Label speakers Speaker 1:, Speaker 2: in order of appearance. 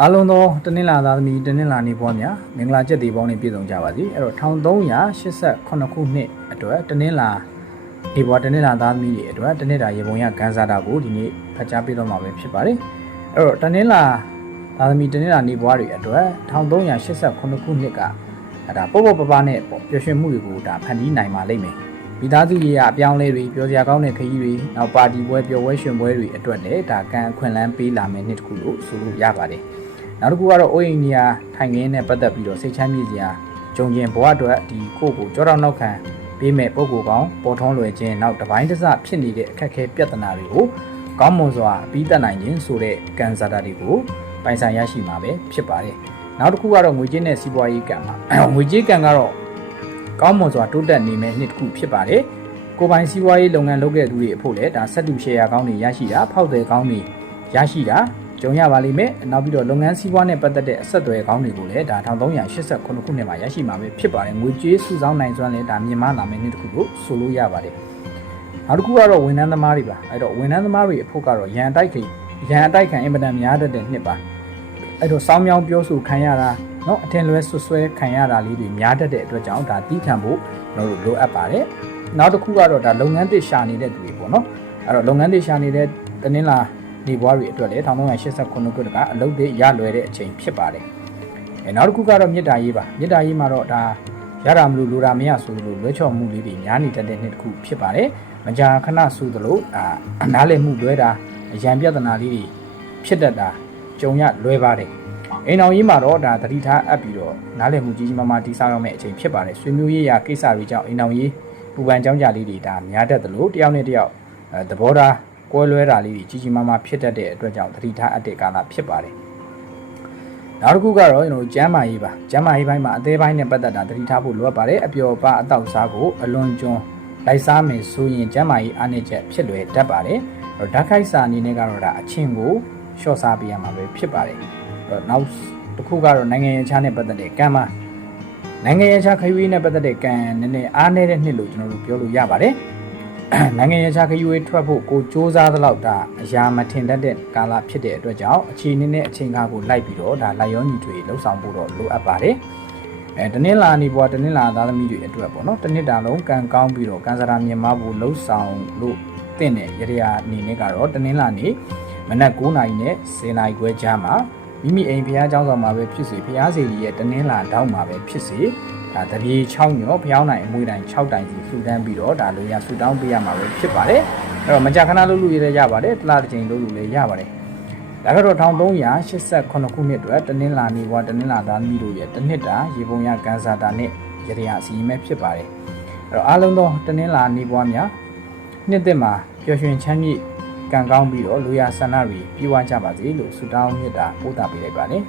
Speaker 1: အားလုံးသောတနင်္လာသားသမီးတနင်္လာနေ့ပေါ်များမင်္ဂလာချက်တွေပေါင်းနဲ့ပြည့်စုံကြပါစေအဲ့တော့1388ခုနှစ်အတွက်တနင်္လာဒီပေါ်တနင်္လာသားသမီးတွေအတွက်တနင်္လာရေပုံရကန်စားတာကိုဒီနေ့ဖတ်ကြားပေးတော့မှာပဲဖြစ်ပါတယ်အဲ့တော့တနင်္လာသားသမီးတနင်္လာနေ့ဘွားတွေအတွက်1388ခုနှစ်ကအဲ့ဒါပေါ့ပေါ့ပပနဲ့ပေါ့ပျော်ရွှင်မှုတွေကိုဒါဖန်တီးနိုင်ပါလိမ့်မယ်မိသားစုရေးအပြောင်းလဲတွေပြောစရာကောင်းတဲ့ခရီးတွေနောက်ပါတီပွဲပျော်ပွဲရွှင်ပွဲတွေအတွက်လည်းဒါကံအခွင့်အလမ်းပေးလာမယ်နှစ်တစ်ခုလို့ဆိုလို့ရပါတယ် နောက်တစ်ခုကတော့အိုးအိမ်နေရာထိုင်ခင်းနဲ့ပတ်သက်ပြီးတော့စိတ်ချမ်းမြေ့စရာဂျုံကျင်ဘဝအတွက်ဒီကိုယ့်ကိုကြောတော့နောက်ခံပေးမဲ့ပုံကိုယ်ကောင်းပေါ်ထွန်းလွယ်ခြင်းနောက်တစ်ပိုင်းတစ်စဖြစ်နေတဲ့အခက်အခဲပြဿနာတွေကိုကောင်းမွန်စွာအပြီးတတ်နိုင်ခြင်းဆိုတဲ့ကံစားတာတွေကိုပိုင်ဆိုင်ရရှိမှာပဲဖြစ်ပါတယ်နောက်တစ်ခုကတော့ငွေကြေးနဲ့စီးပွားရေးကံပါငွေကြေးကံကတော့ကောင်းမွန်စွာတိုးတက်နေမဲ့နှစ်တစ်ခုဖြစ်ပါတယ်ကိုယ်ပိုင်စီးပွားရေးလုပ်ငန်းလုပ်ခဲ့သူတွေအဖို့လည်းဒါဆက်တူရှယ်ယာကောင်းတွေရရှိတာဖောက်တယ်ကောင်းတွေရရှိတာ ကြုံရပါလိမ့်မယ်နောက်ပြီးတော့လုပ်ငန်းစည်းဝါးနဲ့ပတ်သက်တဲ့အဆက်အသွယ်ကောင်းတွေကိုလည်းဒါ1389ခုနှစ်မှာရရှိမှာပဲဖြစ်ပါတယ်ငွေကြေးစုဆောင်းနိုင်စွမ်းလည်းဒါမြင်မလာမယ့်နှစ်တစ်ခုလို့ဆိုလို့ရပါတယ်နောက်တစ်ခုကတော့ဝန်ထမ်းသမားတွေပါအဲ့တော့ဝန်ထမ်းသမားတွေအဖို့ကတော့ရန်တိုက်ခိရန်အတိုက်ခံအင်မတန်များတတ်တဲ့နှစ်ပါအဲ့တော့စောင်းမြောင်းပြောဆိုခံရတာเนาะအထင်လွဲဆွဆွဲခံရတာလေးတွေများတတ်တဲ့အတွက်ကြောင့်ဒါတီးခံဖို့ကျွန်တော်တို့လိုအပ်ပါတယ်နောက်တစ်ခုကတော့ဒါလုပ်ငန်းတစ်ရှာနေတဲ့သူတွေပေါ့နော်အဲ့တော့လုပ်ငန်းတစ်ရှာနေတဲ့တနင်္လာ ဒီဘွားတွေအတွက်လည်း1389ခုနှစ်ကအလုပ်တွေရလွယ်တဲ့အချိန်ဖြစ်ပါတယ်။အဲနောက်တစ်ခုကတော့မေတ္တာရေးပါမေတ္တာရေးမှာတော့ဒါရတာမလို့လိုတာမရဆိုလို့လွဲချော်မှုလေးတွေများနေတတ်တဲ့နှစ်တစ်ခုဖြစ်ပါတယ်။မကြာခဏဆိုသလိုအာနားလည်မှုလွဲတာအရန်ပြဿနာလေးတွေဖြစ်တတ်တာကြုံရလွဲပါတယ်။အိမ်အောင်ရေးမှာတော့ဒါသတိထားအပ်ပြီးတော့နားလည်မှုကြီးကြီးမားမားတိစောက်ရမယ့်အချိန်ဖြစ်ပါတယ်။ဆွေမျိုးရေးရာကိစ္စတွေကြောင့်အိမ်အောင်ရေးပူပန်ကြောင်းကြလေးတွေဒါများတတ်သလိုတယောက်နဲ့တယောက်အဲသဘောထား ကွဲလွဲတာလေးတွေကြီးကြီးမားမားဖြစ်တတ်တဲ့အတွက်ကြောင့်သတိထားအပ်တဲ့ကာလဖြစ်ပါတယ်။နောက်တစ်ခုကတော့ကျွန်တော်ကျမ်းမာရေးပါကျမ်းမာရေးပိုင်းမှာအသေးပိုင်းနဲ့ပတ်သက်တာသတိထားဖို့လိုအပ်ပါတယ်အပျော်ပါအတောက်စားကိုအလွန်ကျွန်းလိုက်စားမယ်ဆိုရင်ကျမ်းမာရေးအားနည်းချက်ဖြစ်လွယ်တတ်ပါတယ်။အဲ့တော့ဓာတ်ခိုက်စာအနေနဲ့ကတော့ဒါအချင်းကိုရှော့စားပေးရမှာပဲဖြစ်ပါတယ်။အဲ့တော့နောက်တစ်ခုကတော့နိုင်ငံရေးခြားနဲ့ပတ်သက်တဲ့ကံမှာနိုင်ငံရေးခြားခရီးနဲ့ပတ်သက်တဲ့ကံနည်းနည်းအားနည်းတဲ့နှစ်လို့ကျွန်တော်တို့ပြောလို့ရပါတယ်။ နိုင်ငံရေးခြားခရီးဝေးထွက်ဖို့ကိုစ조사သလောက်ဒါအရာမထင်တတ်တဲ့ကာလဖြစ်တဲ့အတွက်ကြောင့်အခြေအနေနဲ့အချိန်ကားကိုလိုက်ပြီးတော့ဒါလိုက်ရောညီထွေလှုပ်ဆောင်ဖို့တော့လိုအပ်ပါတယ်အဲတနင်္လာနေ့ဘွားတနင်္လာသားသမီးတွေအတွက်ပေါ့နော်တစ်နှစ်တာလုံးကံကောင်းပြီးတော့ကံစရာမြင်မဖို့လှုပ်ဆောင်လို့တင့်တဲ့ရရအနေနဲ့ကတော့တနင်္လာနေ့မနက်9:00နာရီနဲ့10:00နာရီခွဲကြားမှာမိမိအိမ်ဖះเจ้าဆောင်မှာပဲဖြစ်စေဖះစီရဲ့တနင်္လာတောက်မှာပဲဖြစ်စေ ဒါတပြေ6ညောဖျောင်းနိုင်အမွေတိုင်း6တိုင်စီဆူတန်းပြီးတော့ဒါလိုရဆူတောင်းပေးရမှာပဲဖြစ်ပါတယ်အဲ့တော့မကြာခဏလုပ်လို့ရရပါတယ်တစ်လားတစ်ချိန်လုပ်လို့လည်းရပါတယ်ဒါကတော့1388ခုနှစ်အတွက်တနင်္လာနေ့ဘွားတနင်္လာသားသမီးတို့ရဲ့တစ်နှစ်တာရေပုံရကန်စာတာနဲ့ရရအစီအမဲဖြစ်ပါတယ်အဲ့တော့အားလုံးသောတနင်္လာနေ့ဘွားများနှစ်သက်မှာပျော်ရွှင်ချမ်းမြေ့ကံကောင်းပြီးတော့လူရဆန္ဒတွေပြေဝကြပါစေလို့ဆုတောင်းမြတ်တာပို့တာပေးလိုက်ပါတယ်